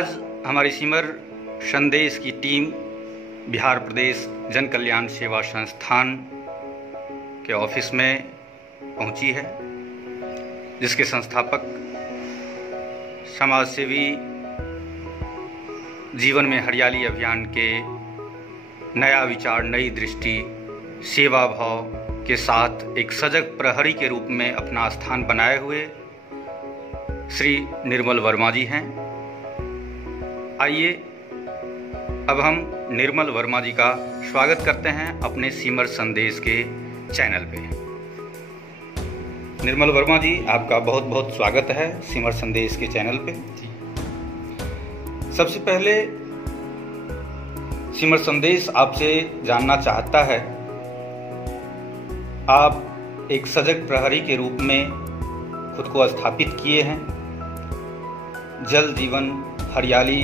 आज हमारी सिमर संदेश की टीम बिहार प्रदेश जन कल्याण सेवा संस्थान के ऑफिस में पहुंची है, जिसके संस्थापक समाजसेवी जीवन में हरियाली अभियान के नया विचार, नई दृष्टि, सेवा भाव के साथ एक सजग प्रहरी के रूप में अपना स्थान बनाए हुए श्री निर्मल वर्मा जी हैं। आइए अब हम निर्मल वर्मा जी का स्वागत करते हैं अपने सिमर संदेश के चैनल पे। निर्मल वर्मा जी, आपका बहुत बहुत स्वागत है सिमर संदेश के चैनल पे। सबसे पहले सिमर संदेश आपसे जानना चाहता है, आप एक सजग प्रहरी के रूप में खुद को स्थापित किए हैं। जल जीवन हरियाली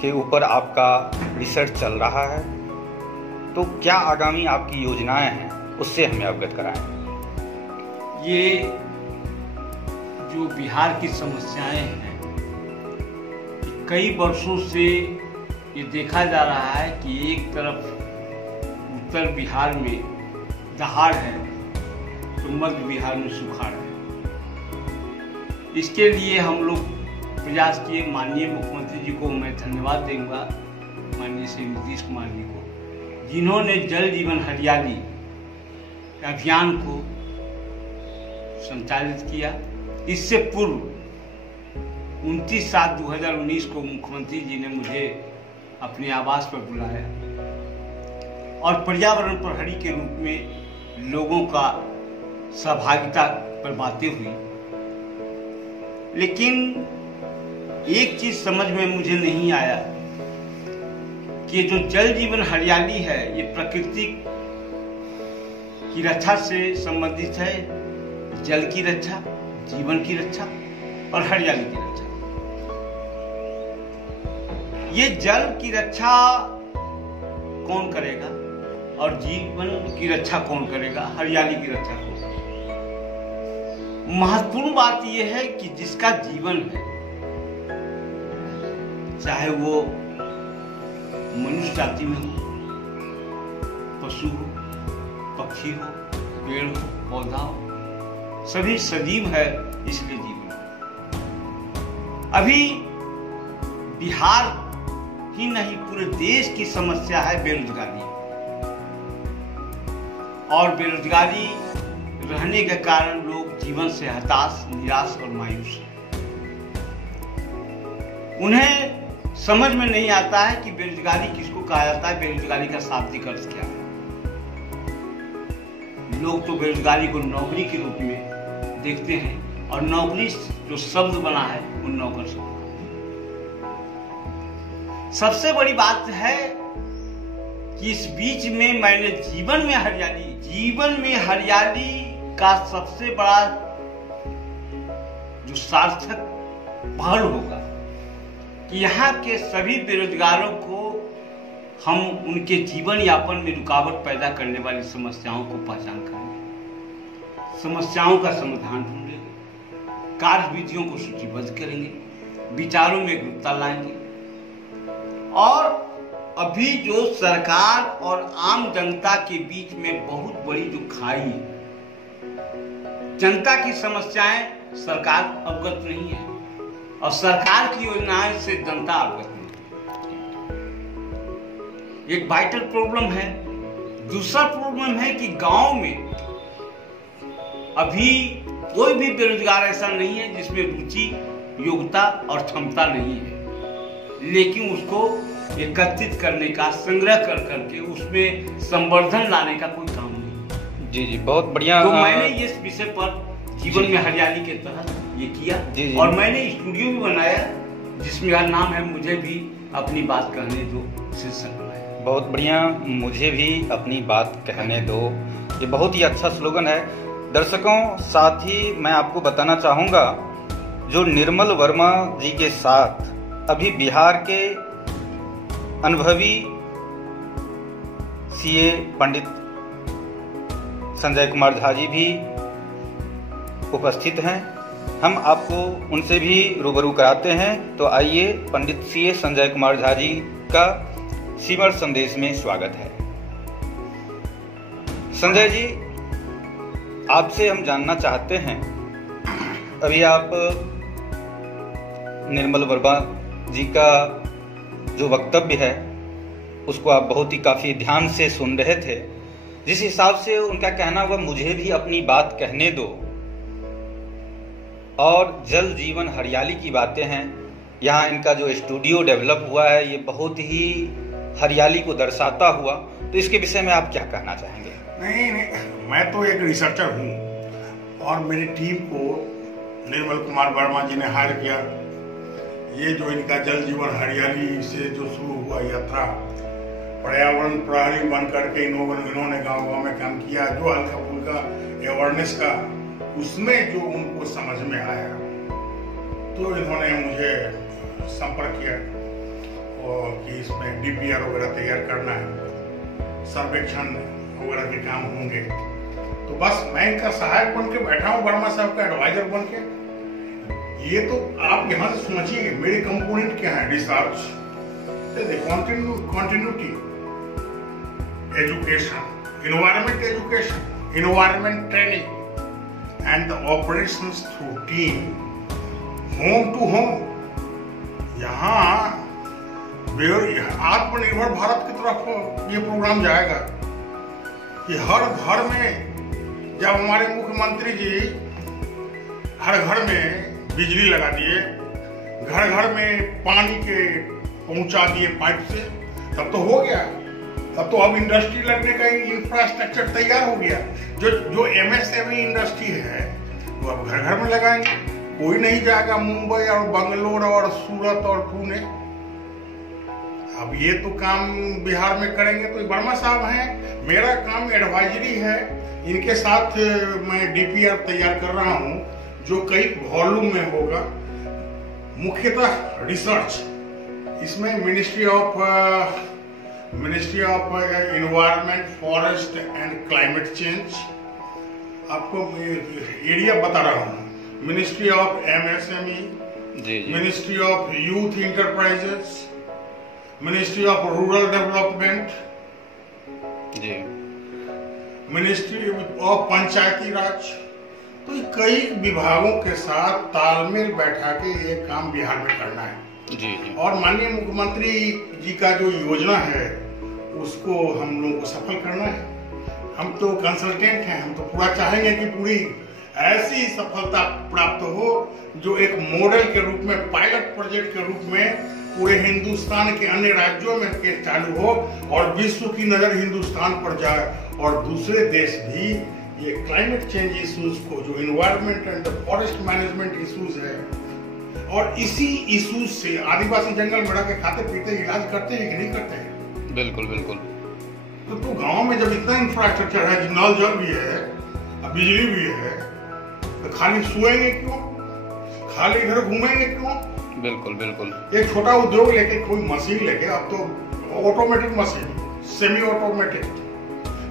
के ऊपर आपका रिसर्च चल रहा है, तो क्या आगामी आपकी योजनाएं हैं उससे हमें अवगत कराएं। ये जो बिहार की समस्याएं हैं, कई वर्षों से ये देखा जा रहा है कि एक तरफ उत्तर बिहार में दहाड़ है तो मध्य बिहार में सुखाड़ है। इसके लिए हम लोग प्रयास किए। माननीय मुख्यमंत्री जी को मैं धन्यवाद दूंगा, माननीय श्री नीतीश कुमार जी को, जिन्होंने जल जीवन हरियाली अभियान को संचालित किया। इससे पूर्व 29/7/2019 को मुख्यमंत्री जी ने मुझे अपने आवास पर बुलाया और पर्यावरण प्रहरी के रूप में लोगों का सहभागिता पर बातें हुई। लेकिन एक चीज समझ में मुझे नहीं आया कि जो जल जीवन हरियाली है, ये प्रकृति की रक्षा से संबंधित है। जल की रक्षा, जीवन की रक्षा और हरियाली की रक्षा। ये जल की रक्षा कौन करेगा और जीवन की रक्षा कौन करेगा, हरियाली की रक्षा कौन करेगा? महत्वपूर्ण बात यह है कि जिसका जीवन है, चाहे वो मनुष्य जाति में हो, पशु हो, पक्षी हो, पेड़ हो, पौधा हो, सभी सजीव है, इसलिए जीवन। अभी बिहार ही नहीं, पूरे देश की समस्या है बेरोजगारी, और बेरोजगारी रहने के कारण लोग जीवन से हताश, निराश और मायूस हैं। उन्हें समझ में नहीं आता है कि बेरोजगारी किसको कहा जाता है, बेरोजगारी का शाब्दिक अर्थ क्या है। लोग तो बेरोजगारी को नौकरी के रूप में देखते हैं, और नौकरी जो शब्द बना है वो नौकर शब्द। सबसे बड़ी बात है कि इस बीच में मैंने जीवन में हरियाली का सबसे बड़ा जो सार्थक पहल होगा कि यहाँ के सभी बेरोजगारों को हम उनके जीवन यापन में रुकावट पैदा करने वाली समस्याओं को पहचान करेंगे, समस्याओं का समाधान ढूंढेंगे, कार्यविधियों को सूचीबद्ध करेंगे, विचारों में एकरूपता लाएंगे। और अभी जो सरकार और आम जनता के बीच में बहुत बड़ी जो खाई है, जनता की समस्याएं सरकार अवगत नहीं है और सरकार की योजनाएं से जनता अवगत नहीं। एक वाइटल प्रॉब्लम है। दूसरा प्रॉब्लम है कि गांव में अभी कोई भी बेरोजगार ऐसा नहीं है जिसमें रुचि, योग्यता और क्षमता नहीं है, लेकिन उसको एकत्रित करने का, संग्रह कर करके उसमें संवर्धन लाने का कोई काम नहीं। जी, बहुत बढ़िया। तो मैंने इस विषय पर जीवन में हरियाली के तहत ये किया। जी। और मैंने स्टूडियो भी बनाया जिसमें नाम है मुझे भी अपनी बात कहने दो, शीर्षक बनाया। बहुत बढ़िया, मुझे भी अपनी बात कहने दो, ये बहुत ही अच्छा स्लोगन है। दर्शकों, साथ ही मैं आपको बताना चाहूँगा, जो निर्मल वर्मा जी के साथ अभी बिहार के अनुभवी सीए पंडित संजय कुमार झा जी भी उपस्थित हैं। हम आपको उनसे भी रूबरू कराते हैं। तो आइए, पंडित सीए संजय कुमार झा जी का सीवर संदेश में स्वागत है। संजय जी, आपसे हम जानना चाहते हैं, अभी आप निर्मल वर्मा जी का जो वक्तव्य है उसको आप बहुत ही काफी ध्यान से सुन रहे थे। जिस हिसाब से उनका कहना हुआ, मुझे भी अपनी बात कहने दो, और जल जीवन हरियाली की बातें हैं। यहाँ इनका जो स्टूडियो डेवलप हुआ है ये बहुत ही हरियाली को दर्शाता हुआ, तो इसके विषय में आप क्या कहना चाहेंगे? नहीं, मैं तो एक रिसर्चर हूँ और मेरी टीम को निर्मल कुमार वर्मा जी ने हायर किया। ये जो इनका जल जीवन हरियाली से जो शुरू हुआ यात्रा, पर्यावरण प्रहरी बन करके इन्होंने गांव गांव में काम किया, जो हल्का फुल्का अवेयरनेस का, उसमें जो उनको समझ में आया तो इन्होंने मुझे संपर्क किया और कि इसमें डीपीआर वगैरह तैयार करना है, सर्वेक्षण वगैरह के काम होंगे। तो बस मैं इनका सहायक बन के बैठा हूँ, वर्मा साहब का एडवाइजर बन के। ये तो आप यहाँ से समझिए मेरे कंपोनेंट क्या है। Research, continuity, education, environment education, environment training, and the operations through team, home to home। यहाँ आत्मनिर्भर भारत की तरफ ये प्रोग्राम जाएगा कि हर घर में, जब हमारे मुख्यमंत्री जी हर घर में बिजली लगा दिए, घर घर में पानी के पहुंचा दिए पाइप से, तब तो हो गया। तब तो अब इंडस्ट्री लगने का इंफ्रास्ट्रक्चर तैयार हो गया। जो एमएसएमई इंडस्ट्री है वो अब घर घर में लगाएंगे। कोई नहीं जाएगा मुंबई और बंगलोर और सूरत और पुणे। अब ये तो काम बिहार में करेंगे। तो वर्मा साहब हैं, मेरा काम एडवाइजरी है। इनके साथ मैं डीपीआर तैयार कर रहा हूं जो कई वॉल्यूम में होगा, मुख्यतः रिसर्च। इसमें ministry of environment, forest and climate change, आपको एरिया बता रहा हूँ, ministry of MSME, ministry of youth enterprises, ministry of rural development, ministry of Panchayati Raj. तो कई विभागों के साथ तालमेल बैठा के ये काम बिहार में करना है। जी। और माननीय मुख्यमंत्री जी का जो योजना है उसको हम लोगों को सफल करना है। हम तो कंसल्टेंट हैं, हम तो पूरा चाहेंगे कि पूरी ऐसी सफलता प्राप्त हो जो एक मॉडल के रूप में, पायलट प्रोजेक्ट के रूप में पूरे हिंदुस्तान के अन्य राज्यों में के चालू हो और विश्व की नजर हिंदुस्तान पर जाए और दूसरे देश भी ये क्लाइमेट चेंज इश्यूज को, जो environment and forest management issues है, और इसी इश्यूज से आदिवासी जंगल में रह के खाते पीते इलाज करते हैं कि नहीं करते हैं? बिल्कुल बिल्कुल। तो गांव में जब इतना इंफ्रास्ट्रक्चर है, नल जल भी है, बिजली भी है, तो खाली सोएंगे क्यों? खाली इधर घूमेंगे क्यों? बिल्कुल बिल्कुल। एक छोटा उद्योग लेके, कोई मशीन लेके, अब तो ऑटोमेटिक मशीन, सेमी ऑटोमेटिक,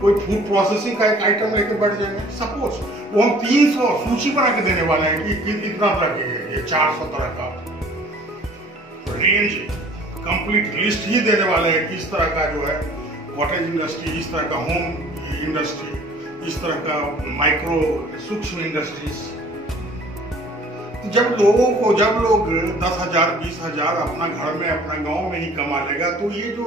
कोई फूड प्रोसेसिंग का एक आइटम लेके बैठ जाएंगे। सपोज वो हम 300 सूची बना के देने वाले हैं कि इतना तरह के, ये 400 तरह का रेंज, कंप्लीट लिस्ट ही देने वाले हैं। किस तरह का जो है कॉटेज इंडस्ट्री, इस तरह का होम इंडस्ट्री, इस तरह का माइक्रो सूक्ष्म इंडस्ट्रीज। जब लोग 10,000 20,000 अपना घर में, अपना गांव में ही कमा लेगा, तो ये जो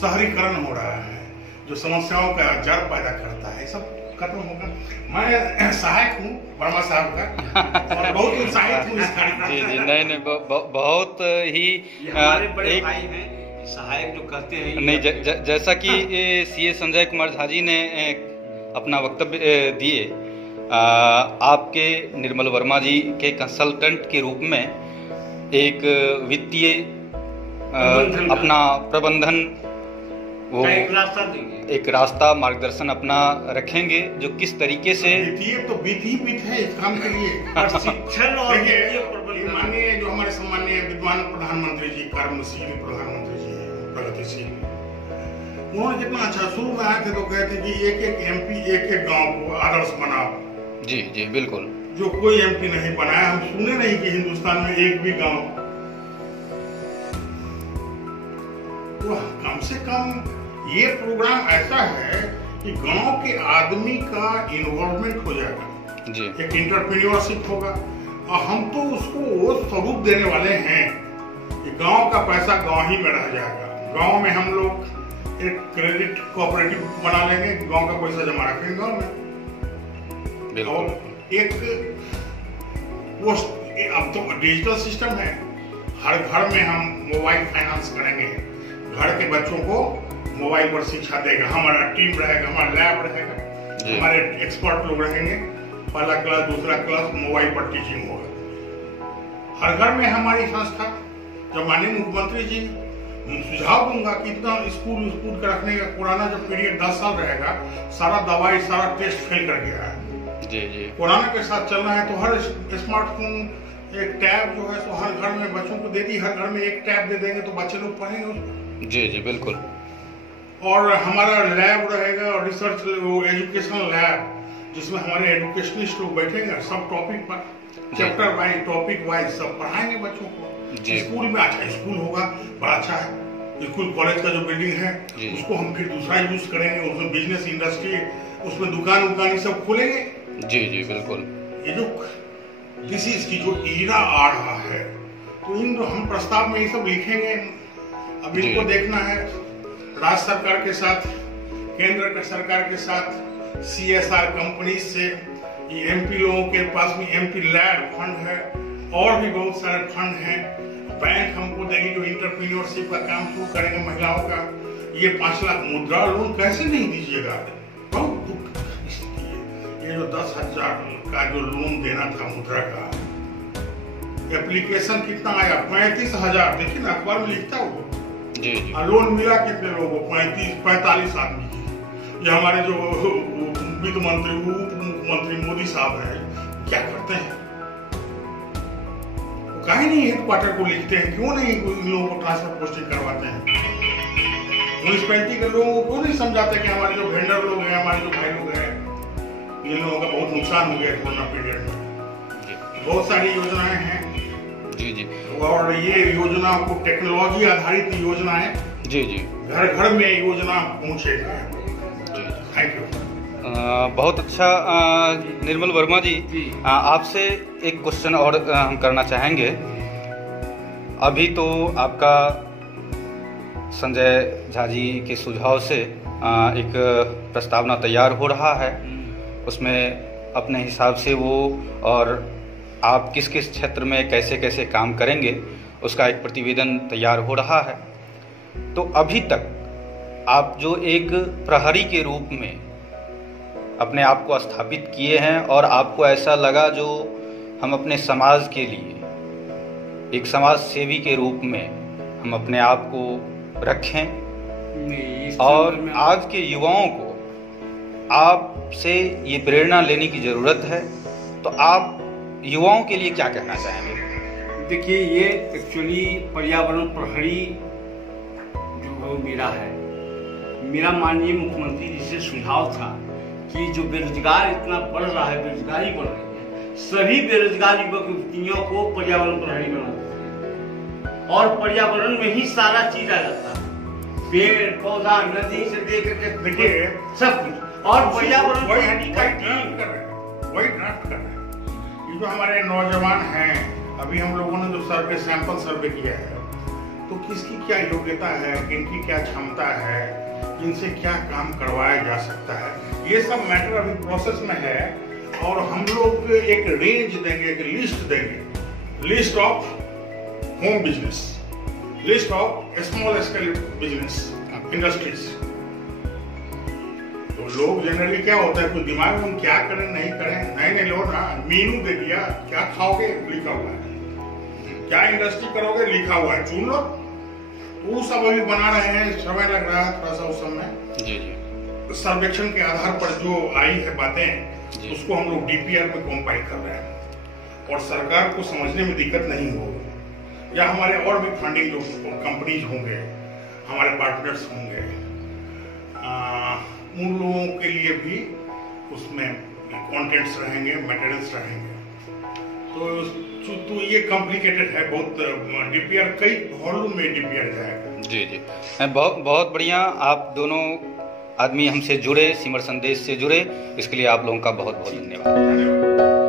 शहरीकरण हो रहा है, जो समस्याओं का जड़ पैदा करता है, सब खत्म होगा। मैं सहायक हूँ वर्मा साहब का और बहुत उत्साहित हूँ इस कार्य। जी, नहीं, बहुत ही हमारे बड़े भाई हैं, सहायक जो कहते हैं। नहीं, जैसा कि सीए संजय कुमार झा जी ने अपना वक्तव्य दिए, आपके निर्मल वर्मा जी के कंसल्टेंट के रूप में एक वित्तीय अपना प्रबंधन, वो एक रास्ता मार्गदर्शन अपना रखेंगे, जो किस तरीके से विधि है इस काम के लिए। शिक्षण और माननीय जो हमारे सम्माननीय विद्वान प्रधानमंत्री जी, कर्मशील प्रधानमंत्री जी, प्रगतिशील, उन्होंने कितना अच्छा, शुरू में आए थे तो कहते कि एक एक एमपी एक एक गांव को आदर्श बनाओ। जी जी बिल्कुल। जो कोई एमपी नहीं बनाया। हम सुने नहीं कि हिंदुस्तान में एक भी गांव, तो कम से कम ये प्रोग्राम ऐसा है कि गांव के आदमी का इन्वॉल्वमेंट हो जाएगा जी। एक इंटरप्रेन्योरशिप होगा। और हम तो उसको स्वरूप देने वाले हैं कि गांव का पैसा गांव ही में रह जाएगा। गांव में हम लोग एक क्रेडिट कोऑपरेटिव बना लेंगे, गांव का पैसा जमा रखेंगे गांव में। और एक वो अब तो डिजिटल सिस्टम है, हर घर में हम मोबाइल फाइनेंस करेंगे, घर के बच्चों को मोबाइल पर शिक्षा देगा, हमारा टीम रहेगा, हमारा लैब रहेगा, हमारे एक्सपर्ट लोग रहेंगे, पहला क्लास दूसरा क्लास मोबाइल पर टीचिंग होगा हर घर में। हमारी संस्था, जब माननीय मुख्यमंत्री जी सुझाव दूंगा कि इतना स्कूल का रखने का, पुराना जो पीरियड 10 साल रहेगा, सारा दवाई सारा टेस्ट फेल कर गया है जी जी। कोरोना के साथ चलना है तो हर स्मार्टफोन, एक टैब जो है तो हर घर में बच्चों को दे दी, हर घर में एक टैब दे देंगे तो बच्चे लोग पढ़ेंगे उसको। जी जी बिल्कुल। और हमारा लैब रहेगा और रिसर्च एजुकेशनल लैब, जिसमें हमारे एजुकेशनिस्ट लोग बैठेंगे, सब टॉपिक पर चैप्टर वाइज टॉपिक वाइज सब पढ़ाएंगे बच्चों को। स्कूल में अच्छा स्कूल होगा, बड़ा अच्छा है स्कूल। कॉलेज का जो बिल्डिंग है उसको हम फिर दूसरा यूज करेंगे, उसमें बिजनेस इंडस्ट्री, उसमें दुकान सब खोलेंगे। जी जी बिल्कुल। ये जो किसी इसकी जो ईरा आ रहा है, तो इन हम प्रस्ताव में ये सब लिखेंगे। अब इनको देखना है राज्य सरकार के साथ, केंद्र सरकार के साथ, CSR कंपनी से, ये एमपी लोगों के पास में एमपी लैड फंड है, और भी बहुत सारे फंड हैं। बैंक हमको देगी जो इंटरप्रेन्योरशिप का काम शुरू करेंगे महिलाओं का। ये 5 लाख मुद्रा लोन कैसे नहीं दीजिएगा, बहुत दुख स्थिति है। ये जो 10,000 का जो लोन देना था मुद्रा का, एप्लीकेशन कितना आया 35,000, देखिए ना अखबार में लिखता हो जी। लोन मिला कितने लोगों को, 45 आदमी की। ये हमारे जो वित्त मंत्री उप मुख्यमंत्री मोदी साहब है, क्या करते हैं, काहे नहीं हेडक्वार्टर को लिखते हैं, क्यों नहीं इन लोगों को ट्रांसफर पोस्टिंग करवाते हैं। म्यूनिसिपैलिटी के लोगों को नहीं समझाते कि हमारे जो वेंडर लोग हैं, हमारे जो भाई लोग हैं, इन लोगों का बहुत नुकसान हो गया कोरोना पीरियड में। बहुत सारी योजनाएं हैं जी जी, और ये योजना को टेक्नोलॉजी आधारित योजना है जी जी, घर घर में योजना पहुंचेगा। Thank you. बहुत अच्छा निर्मल वर्मा जी, आपसे एक क्वेश्चन और हम करना चाहेंगे। अभी तो आपका संजय झा जी के सुझाव से एक प्रस्तावना तैयार हो रहा है, उसमें अपने हिसाब से वो और आप किस किस क्षेत्र में कैसे कैसे काम करेंगे उसका एक प्रतिवेदन तैयार हो रहा है। तो अभी तक आप जो एक प्रहरी के रूप में अपने आप को स्थापित किए हैं और आपको ऐसा लगा जो हम अपने समाज के लिए एक समाज सेवी के रूप में हम अपने आप को रखें, और आज के युवाओं को आपसे ये प्रेरणा लेने की ज़रूरत है, तो आप युवाओं के लिए क्या कहना चाहेंगे? देखिए, ये एक्चुअली पर्यावरण प्रहरी जो मेरा है, मेरा माननीय मुख्यमंत्री जी से सुझाव था कि जो बेरोजगार इतना बढ़ रहा है, बेरोजगारी बढ़ रही है, सभी बेरोजगार युवक युवतियों को पर्यावरण प्रहरी बनाना, और पर्यावरण में ही सारा चीज आ जाता है, पेड़ पौधा नदी से लेकर देखिए सब कुछ, और पर्यावरण प्रहरी का टीम कर रहे हैं, वही ड्राफ्ट कर रहे हैं। ये जो हमारे नौजवान हैं, अभी हम लोगों ने जो सर्वे सैंपल सर्वे किया है, तो किसकी क्या योग्यता है, किनकी क्या क्षमता है, इनसे क्या काम करवाया जा सकता है, ये सब मैटर अभी प्रोसेस में है। और हम लोग एक रेंज देंगे, एक लिस्ट देंगे, list of home business, list of small scale business industries. तो लोग जनरली क्या होता है, कुछ दिमाग में क्या करें नहीं करें, नहीं लो ना, मेनू दे दिया, क्या खाओगे लिखा हुआ है, क्या इंडस्ट्री करोगे लिखा हुआ है, चुन लो। वो सब अभी बना रहे हैं, समय लग रहा है थोड़ा सा उस समय जी जी। सर्वेक्षण के आधार पर जो आई है बातें, उसको हम लोग DPR में कंपाइल कर रहे हैं, और सरकार को समझने में दिक्कत नहीं होगी, या हमारे और भी फंडिंग जो कंपनीज होंगे, हमारे पार्टनर्स होंगे, उन लोगों के लिए भी उसमें कंटेंट्स रहेंगे, मटेरियल्स रहेंगे। तो ये कॉम्प्लिकेटेड है बहुत। डीपीआर कई वॉल्यूम में डीपीआर जाएगा। जी जी, बहुत बहुत बढ़िया। आप दोनों आदमी हमसे जुड़े, सिमर संदेश से जुड़े, इसके लिए आप लोगों का बहुत बहुत धन्यवाद।